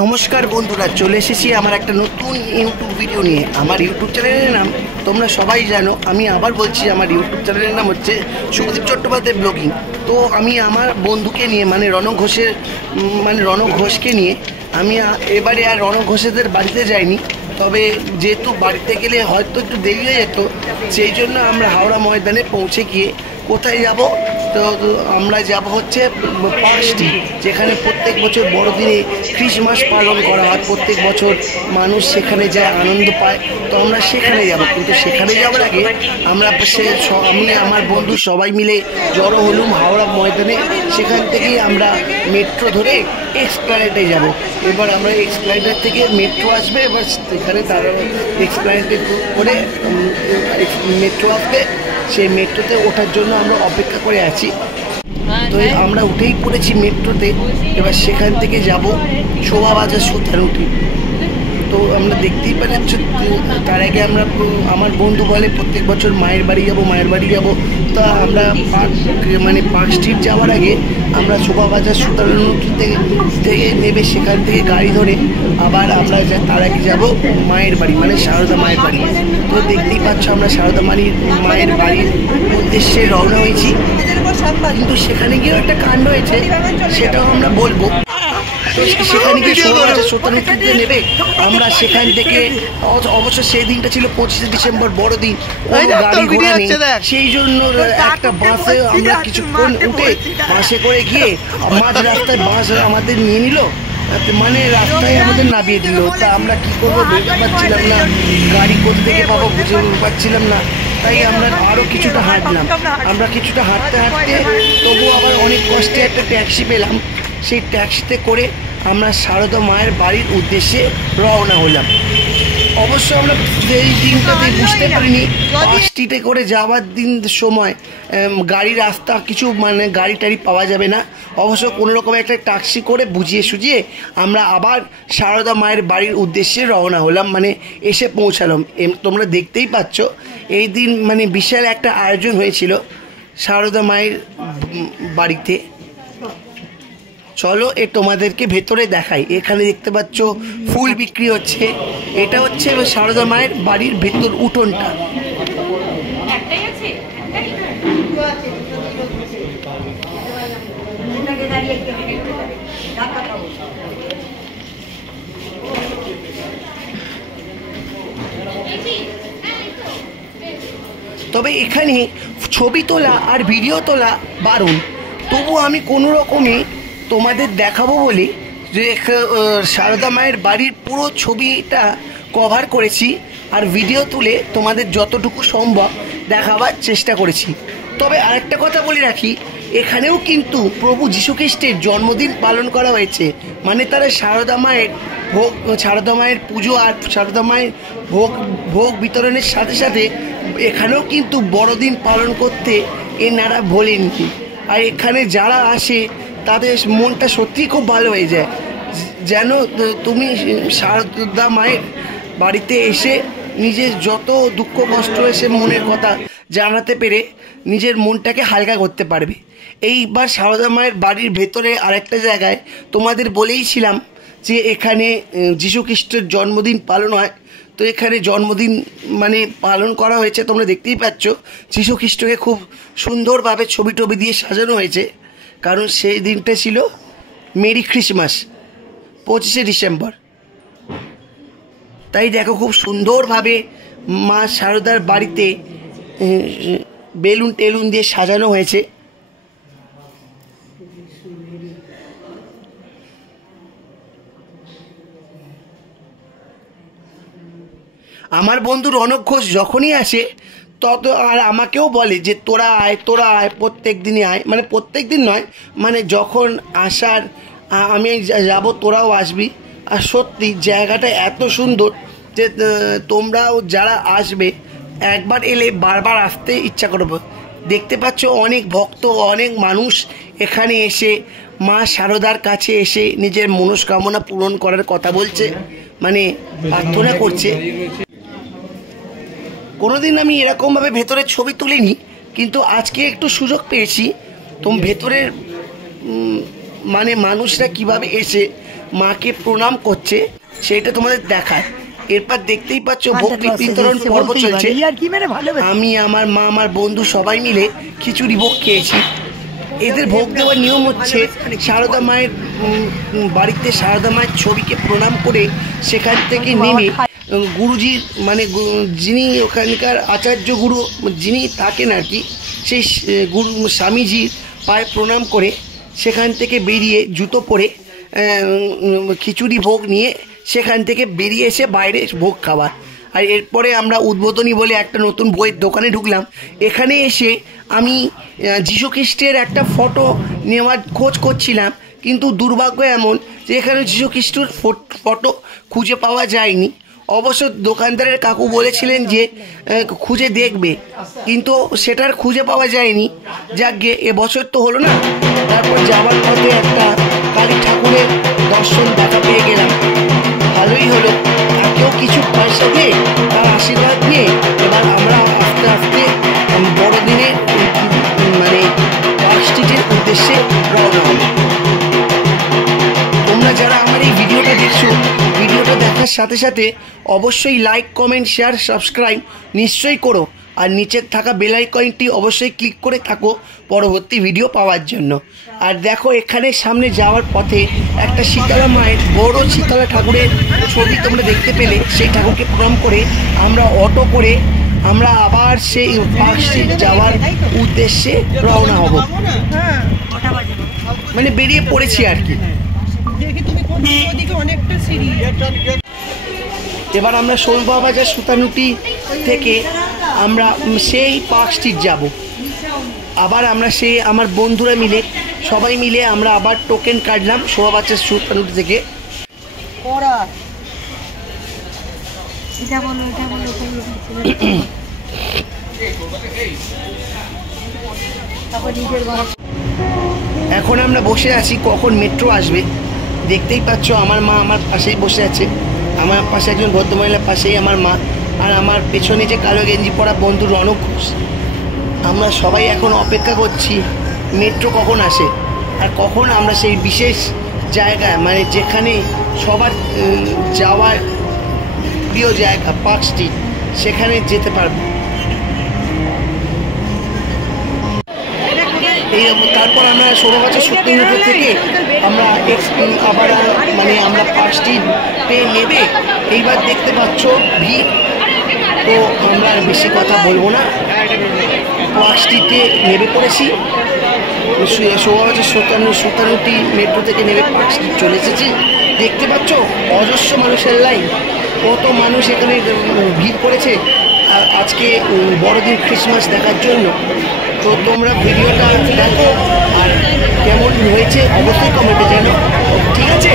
নমস্কার বন্ধুরা, চলে এসেছি আমার একটা নতুন ইউটিউব ভিডিও নিয়ে। আমার ইউটিউব চ্যানেলের নাম তোমরা সবাই জানো। আমি আবার বলছি, আমার ইউটিউব চ্যানেলের নাম হচ্ছে শুভদীপ চট্টোপাধ্যায় ব্লগিং। তো আমি আমার বন্ধুকে নিয়ে রণক ঘোষকে নিয়ে আমি এবারে আর রণক ঘোষেদের বাড়িতে যাইনি। তবে যেহেতু বাড়িতে গেলে হয়তো একটু দেরি হয়ে যেত, সেই জন্য আমরা হাওড়া ময়দানে পৌঁছে গিয়ে কোথায় যাব, তো আমরা যাব হচ্ছে পার্ক স্ট্রিট, যেখানে প্রত্যেক বছর বড়দিনে ক্রিসমাস পালন করা হয়। প্রত্যেক বছর মানুষ সেখানে যায়, আনন্দ পায়। তো আমরা সেখানে যাব, কিন্তু সেখানে যাওয়ার আগে আমি আমার বন্ধু সবাই মিলে জড়ো হলুম হাওড়া ময়দানে। সেখান থেকেই আমরা মেট্রো ধরে এক্সপ্ল্যানেডে যাব। এবার আমরা এক্সপ্ল্যানেড থেকে মেট্রো আসবে, এবার সেখানে তারা এক্সপ্ল্যানেডে করে মেট্রো আসবে। সেই মেট্রোতে ওঠার জন্য আমরা অপেক্ষা করে আছি। তো আমরা উঠেই পড়েছি মেট্রোতে। এবার সেখান থেকে যাব শোভাবাজার সুতারুটি। তো আমরা দেখতেই পাচ্ছি, তার আগে আমার বন্ধু বলে প্রত্যেক বছর মায়ের বাড়ি যাব। তা আমরা পার্ক স্ট্রিট যাওয়ার আগে আমরা শোভাবাজার সুতারুটি থেকে নেবে, সেখান থেকে গাড়ি ধরে আবার আমরা তার আগে যাব মায়ের বাড়ি, মানে সারদা মায়ের বাড়ি। তো দেখতেই পাচ্ছ, আমরা সারদা মায়ের বাড়ির উদ্দেশ্যে রওনা হয়েছি। কিন্তু সেখানে গিয়েও একটা কাণ্ড হয়েছে, সেটাও আমরা বলবো। তো সেখানে গিয়ে শোভাবাজার সুতারুটিতে নেবে আমরা সেখান থেকে, অবশ্য সেই দিনটা ছিল 25শে ডিসেম্বর, বড়দিন, গাড়ি ঘোড়া নেই। সেই জন্য একটা বাসে আমরা কিছুক্ষণ উঠে বাসে করে গিয়ে মাঝ রাস্তায় বাস আমাদের নিয়ে নিল, মানে রাস্তায় আমাদের নামিয়ে দিল। তা আমরা কি করবো বুঝতে পারছিলাম না, গাড়ি কোথা থেকে পাবো বুঝে পাচ্ছিলাম না। তাই আমরা আরও কিছুটা হাঁটলাম। আমরা কিছুটা হাঁটতে তবু আবার অনেক কষ্টে একটা ট্যাক্সি পেলাম। সেই ট্যাক্সিতে করে আমরা সারদা মায়ের বাড়ির উদ্দেশ্যে রওনা হলাম। অবশ্য আমরা এই দিনটাতে বুঝতে পারিনি, পার্ক স্ট্রিটে করে যাওয়ার সময় গাড়ির রাস্তা কিছু গাড়ি টাড়ি পাওয়া যাবে না। অবশ্য কোনোরকম একটা ট্যাক্সি করে বুঝিয়ে সুঝিয়ে আমরা আবার সারদা মায়ের বাড়ির উদ্দেশ্যে রওনা হলাম, এসে পৌঁছালাম। তোমরা দেখতেই পাচ্ছ, এই দিন বিশাল একটা আয়োজন হয়েছিল সারদা মায়ের বাড়িতে। চলো তোমাদেরকে ভেতরে দেখাই। এখানে দেখতে পাচ্ছ ফুল বিক্রি হচ্ছে। এটা হচ্ছে সারদা মায়ের বাড়ির ভেতর উঠোনটা। তবে এখানে ছবি তোলা আর ভিডিও তোলা বারণ। তবু আমি কোনো রকমে তোমাদের দেখাবো বলে যে সারদা মায়ের বাড়ির পুরো ছবিটা কভার করেছি, আর ভিডিও তুলে তোমাদের যতটুকু সম্ভব দেখাবার চেষ্টা করেছি। তবে আরেকটা কথা বলে রাখি, এখানেও কিন্তু প্রভু যীশুখ্রিস্টের জন্মদিন পালন করা হয়েছে। তারা সারদা মায়ের পুজো আর সারদা মায়ের ভোগ বিতরণের সাথে সাথে এখানেও কিন্তু বড়দিন পালন করতে এনারা ভোলেননি। আর এখানে যারা আসে তাদের মনটা সত্যিই খুব ভালো হয়ে যায়, যেন তুমি সারদা মায়ের বাড়িতে এসে নিজের যত দুঃখ কষ্ট এসে মনের কথা জানাতে পেরে নিজের মনটাকে হালকা করতে পারবে। এইবার সারদা মায়ের বাড়ির ভেতরে আরেকটা জায়গায় তোমাদের বলেইছিলাম যে এখানে যীশুখ্রিস্টের জন্মদিন পালন হয়। তো এখানে জন্মদিন পালন করা হয়েছে। তোমরা দেখতেই পাচ্ছ, যীশুখ্রিস্টকে খুব সুন্দরভাবে ছবি টবি দিয়ে সাজানো হয়েছে, কারণ সেই দিনটা ছিল মেরি ক্রিসমাস, 25শে ডিসেম্বর। তাই দেখো, খুব সুন্দরভাবে মা সারদার বাড়িতে বেলুন টেলুন দিয়ে সাজানো হয়েছে। আমার বন্ধু রণক ঘোষ যখনই আসে আর আমাকেও বলে যে তোরা আয় প্রত্যেক দিনই আয়, প্রত্যেক দিন নয়, যখন আসার আমি যাব তোরাও আসবি। আর সত্যি জায়গাটা এত সুন্দর যে তোমরাও যারা আসবে একবার এলে বারবার আসতে ইচ্ছা করবে। দেখতে পাচ্ছ অনেক ভক্ত, অনেক মানুষ এখানে এসে মা সারদার কাছে এসে নিজের মনস্কামনা পূরণ করার কথা বলছে, প্রার্থনা করছে। কোনোদিন আমি এরকমভাবে ভেতরের ছবি তুলিনি, কিন্তু আজকে একটু সুযোগ পেয়েছি। ভেতরের মানুষরা কিভাবে এসে মাকে প্রণাম করছে সেটা তোমাদের দেখায়। এরপর দেখতেই পাচ্ছ ভোগ বিতরণ পর্ব চলছে। আমি, আমার মা, আমার বন্ধু সবাই মিলে খিচুড়ি ভোগ খেয়েছি। এদের ভোগ দেওয়ার নিয়ম হচ্ছে সারদা মায়ের বাড়িতে সারদা মায়ের ছবিকে প্রণাম করে সেখান থেকে নেমে গুরুজির মানে যিনি ওখানকার আচার্য গুরু যিনি থাকেন আর কি, সেই গুরু স্বামীজির পায়ে প্রণাম করে সেখান থেকে বেরিয়ে জুতো পরে খিচুড়ি ভোগ নিয়ে সেখান থেকে বেরিয়ে এসে বাইরে ভোগ খাওয়া। আর এরপরে আমরা উদ্বোধনী বলে একটা নতুন বইয়ের দোকানে ঢুকলাম। এখানে এসে আমি যীশুখ্রিস্টের একটা ফটো নেওয়ার খোঁজ করছিলাম, কিন্তু দুর্ভাগ্য এমন যে এখানে যীশুখ্রিস্টের ফটো খুঁজে পাওয়া যায়নি। অবশ্য দোকানদারের কাকু বলেছিলেন যে খুঁজে দেখবে, কিন্তু সেটার খুঁজে পাওয়া যায়নি। যাকগে, এবছর তো হলো না। তারপর যাওয়ার পথে একটা কালী ঠাকুরের দর্শন দেখা পেয়ে গেলাম, ভালোই হলো। তাকেও কিছু পয়সা দিয়ে তার আশীর্বাদ নিয়ে এবার আমরা আস্তে আস্তে বড়দিনের মানে পার্ক স্ট্রিটের উদ্দেশ্যে রওনা হব। তোমরা যারা আমার এই ভিডিওটা দেখছো, ভিডিওটা দেখার সাথে সাথে অবশ্যই লাইক, কমেন্ট, শেয়ার, সাবস্ক্রাইব নিশ্চয়ই করো। আর নিচের থাকা বেল আইকনটি অবশ্যই ক্লিক করে থাকো পরবর্তী ভিডিও পাওয়ার জন্য। আর দেখো, এখানে সামনে যাওয়ার পথে একটা শীতলা মায়ের বড় শীতলা ঠাকুরের ছবি তোমরা দেখতে পেলে। সেই ঠাকুরকে প্রণাম করে আমরা অটো করে আমরা আবার সেই পার্ক স্ট্রিট যাওয়ার উদ্দেশ্যে রওনা হব, মানে বেরিয়ে পড়েছি আর কি। এবার আমরা শোভাবাজার সুতানুটি থেকে আমরা সেই পার্ক স্ট্রিট যাব। আবার আমরা সেই আমার বন্ধুরা মিলে সবাই মিলে আমরা আবার টোকেন কাটলাম শোভাবাজার সুতানুটি থেকে। এখন আমরা বসে আছি কখন মেট্রো আসবে। দেখতেই পাচ্ছ আমার মা আমার পাশেই বসে আছে, আমার পাশে একজন ভদ্রমহিলার পাশেই আমার মা, আর আমার পেছনে যে কালো গেঞ্জি পরা বন্ধু রনক ঘোষ। আমরা সবাই এখন অপেক্ষা করছি মেট্রো কখন আসে আর কখন আমরা সেই বিশেষ জায়গায় মানে যেখানে সবার যাওয়ার প্রিয় জায়গা পার্ক স্ট্রিট সেখানে যেতে পারবো। তারপর আমরা শোভাবাজার সত্যিন্দ্র থেকে আমরা আবার মানে আমরা পার্ক স্ট্রিটে নেবে। এইবার দেখতে পাচ্ছ ভিড়, তো আমরা আর বেশি কথা বলবো না, পার্ক স্ট্রিটে নেমে পড়েছি। শোভাবাজার সুতানুটি মেট্রো থেকে নেমে পার্ক স্ট্রিট চলে এসেছি। দেখতে পাচ্ছ অজস্র মানুষের লাইন, কত মানুষ এখানে ভিড় করেছে আজকে বড়দিন ক্রিসমাস দেখার জন্য। তো তোমরা ভিডিওটা দেখো আর কেমন হয়েছে অবশ্যই কমেন্টে জানো, ঠিক আছে?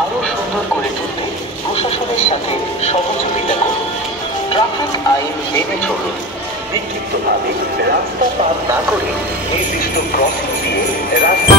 আরো সুন্দর করে তুলতে প্রশাসনের সাথে সহযোগিতা করুন। ট্রাফিক আইন মেনে চলুন। বিক্ষিপ্তভাবে রাস্তা পার না করে নির্দিষ্ট ক্রসিং দিয়ে রাস্তা